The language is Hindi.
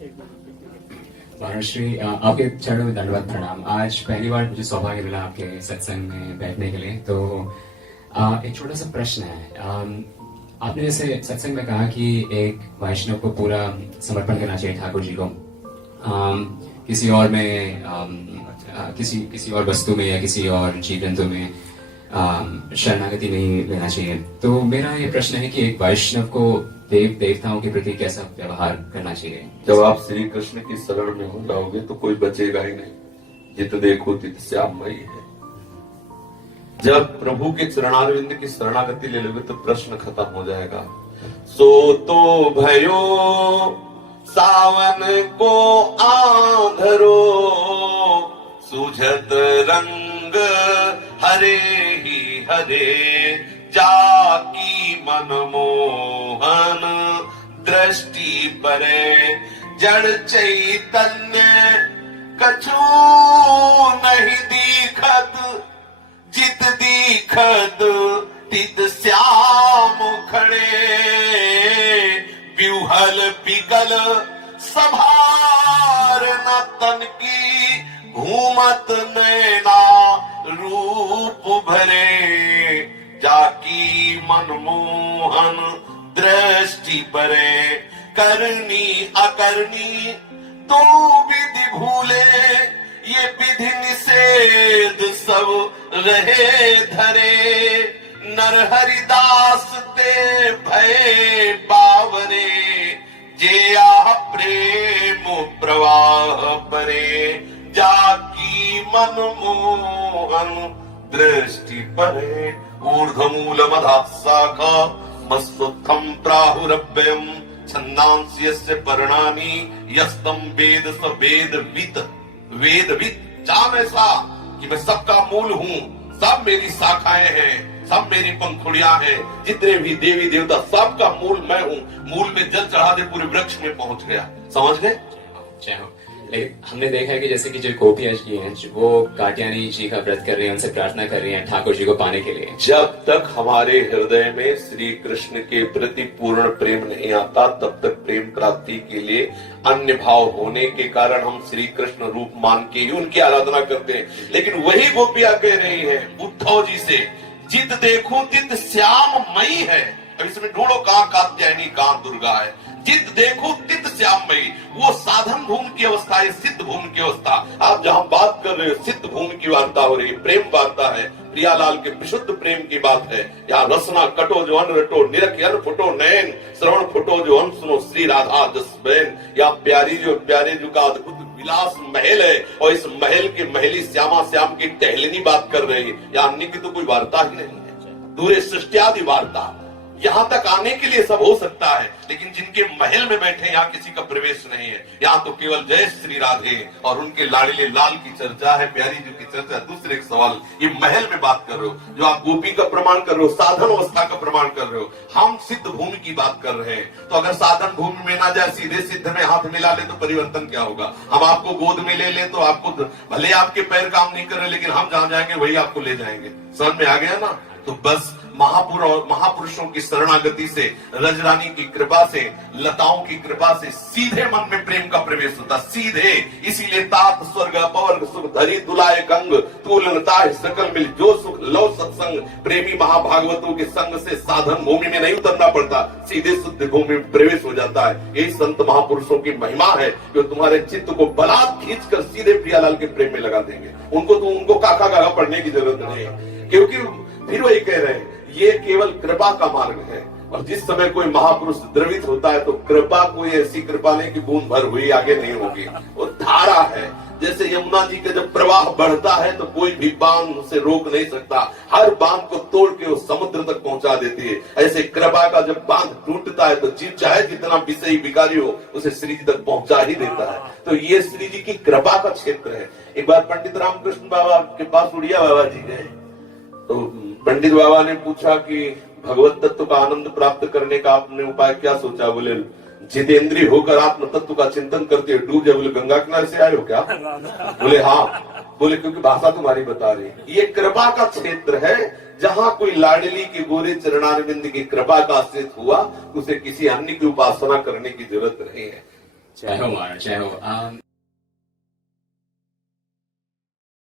महाराष्ट्री आपके चरणों में दंडवत प्रणाम। आज पहली बार मुझे सौभाग्य मिला आपके सत्संग में बैठने के लिए। तो एक छोटा सा प्रश्न है। आपने जैसे सत्संग में कहा कि एक वैष्णव को पूरा समर्पण करना चाहिए ठाकुर जी को, किसी और में किसी और वस्तु में या किसी और जीव जंतु में शरणागति नहीं लेना चाहिए। तो मेरा ये प्रश्न है कि एक वैष्णव को देव देवताओं के प्रति कैसा व्यवहार करना चाहिए? जब आप श्री कृष्ण की शरण में हो जाओगे तो कोई बचेगा ही नहीं। जित देखो तित श्याममयी है। जब प्रभु के चरणारविंद की शरणागति ले लोगे तो प्रश्न खत्म हो जाएगा। सो तो भयो सावन को आंधरो, सुझत रंग हरे ही हरे, जाकी मनमोहन दृष्टि परे, जड़ चैतन्य कछु नहीं दीखत, जित दीखत तित श्याम खड़े, व्यूहल पिगल सभार न तन की, घूमत नैना रूप भरे, जाकी मनमोहन दृष्टि परे, करनी अकरनी तो विधि भूले, ये विधि निषेध सब रहे धरे, नर हरिदास ते भय बावरे, जे आह प्रेम प्रवाह परे, जाकी मनमोहन दृष्टि परे, ऊर्ध्वमूल मधाशाखा मस्तुत्थम प्राहुरव्ययम्, छन्दांसि यस्य पर्णानि, यस्तम वेद स वेदवित्। वेदवित् जान ऐसा कि मैं सबका मूल हूँ, सब मेरी शाखाएं हैं, सब मेरी पंखुड़ियां हैं, जितने भी देवी देवता सबका मूल मैं हूँ। मूल में जल चढ़ा दे पूरे वृक्ष में पहुंच गया। समझ गए? लेकिन हमने देखा है कि जैसे कि जो गोपियां जी हैं वो कात्यायनी जी का व्रत कर रही हैं, उनसे प्रार्थना कर रही हैं ठाकुर जी को पाने के लिए। जब तक हमारे हृदय में श्री कृष्ण के प्रति पूर्ण प्रेम नहीं आता तब तक प्रेम प्राप्ति के लिए अन्य भाव होने के कारण हम श्री कृष्ण रूप मान के ही उनकी आराधना करते हैं। लेकिन वही गोपियां कह रही है उद्धव जी से, जित देखो तित श्याममयी है। अब इसमें ढूंढो कहाँ कात्यायनी कहाँ दुर्गा है। जित देखो तित श्याममयी, वो साधन भूमि की अवस्था है, सिद्ध भूमि की अवस्था। आप जहाँ बात कर रहे हो सिद्ध भूमि की वार्ता हो रही है, प्रेम वार्ता है, प्रियालाल के विशुद्ध प्रेम की बात है। यहाँ रसना कटो जो अन रटो, निरख अन फुटो नयन, श्रवण फुटो जो अन सुनो, श्री राधा जस बैन। या प्यारे जो का अद्भुत विलास महल है और इस महल के महली श्यामा श्याम की टहलनी बात कर रहे हैं। यहाँ अन्य की तो कोई वार्ता ही नहीं है, दूरे सृष्टियादि वार्ता। यहाँ तक आने के लिए सब हो सकता है, लेकिन जिनके महल में बैठे यहाँ किसी का प्रवेश नहीं है। यहाँ तो केवल जय श्री राधे और उनके लाडले लाल की चर्चा है, प्यारी जी की चर्चा। दूसरे एक सवाल, ये महल में बात कर रहे हो, जो आप गोपी का प्रमाण कर रहे हो, साधन अवस्था का प्रमाण कर रहे हो, हम सिद्ध भूमि की बात कर रहे हैं। तो अगर साधन भूमि में ना जाए, सीधे सिद्ध में हाथ मिला ले तो परिवर्तन क्या होगा? हम आपको गोद में ले तो आपको भले आपके पैर काम नहीं कर रहे, लेकिन हम जहाँ जाएंगे वही आपको ले जाएंगे। समझ में आ गया ना? तो बस महापुरुषों की शरणागति से, रजरानी की कृपा से, लताओं की कृपा से सीधे मन में प्रेम का प्रवेश होता, सीधे। इसीलिए तात स्वर्ग अपवर्ग सुख धरी दुलाए कंग, तुलनता सकल मिल जो सुख लो सत्संग। प्रेमी महाभागवतों के संग से साधन भूमि में नहीं उतरना पड़ता, सीधे शुद्ध भूमि में प्रवेश हो जाता है। यही संत महापुरुषों की महिमा है, जो तुम्हारे चित्त को बलात् खींचकर सीधे प्रियालाल के प्रेम में लगा देंगे। उनको काका काका पढ़ने की जरूरत नहीं है, क्योंकि फिर वही कह रहे हैं ये केवल कृपा का मार्ग है। और जिस समय कोई महापुरुष द्रवित होता है तो कृपा कोई ऐसी कृपा नहीं कि बूंद भर हुई आगे नहीं होगी, वो धारा है। जैसे यमुना जी का जब प्रवाह बढ़ता है तो कोई भी बांध उसे रोक नहीं सकता, हर बांध को तोड़ के वो समुद्र तक पहुंचा देती है। ऐसे कृपा का जब बांध टूटता है तो जीव चाहे जितना विषयी विकारी हो उसे श्री जी तक पहुंचा ही देता है। तो ये श्री जी की कृपा का क्षेत्र है। एक बार पंडित रामकृष्ण बाबा के पास उड़िया बाबा जी गए तो पंडित बाबा ने पूछा कि भगवत तत्व का आनंद प्राप्त करने का आपने उपाय क्या सोचा? बोले जितेंद्रिय होकर आत्म तत्व का चिंतन करते हुए डूब जाए। बोले गंगा किनारे से आए हो क्या? बोले हाँ। बोले क्योंकि भाषा तुम्हारी बता रही। ये कृपा का क्षेत्र है, जहाँ कोई लाडली के गोरे चरणारविंद की कृपा का आश्रित हुआ, उसे किसी अन्य की उपासना करने की जरूरत नहीं है। जय हो महाराज, जय हो।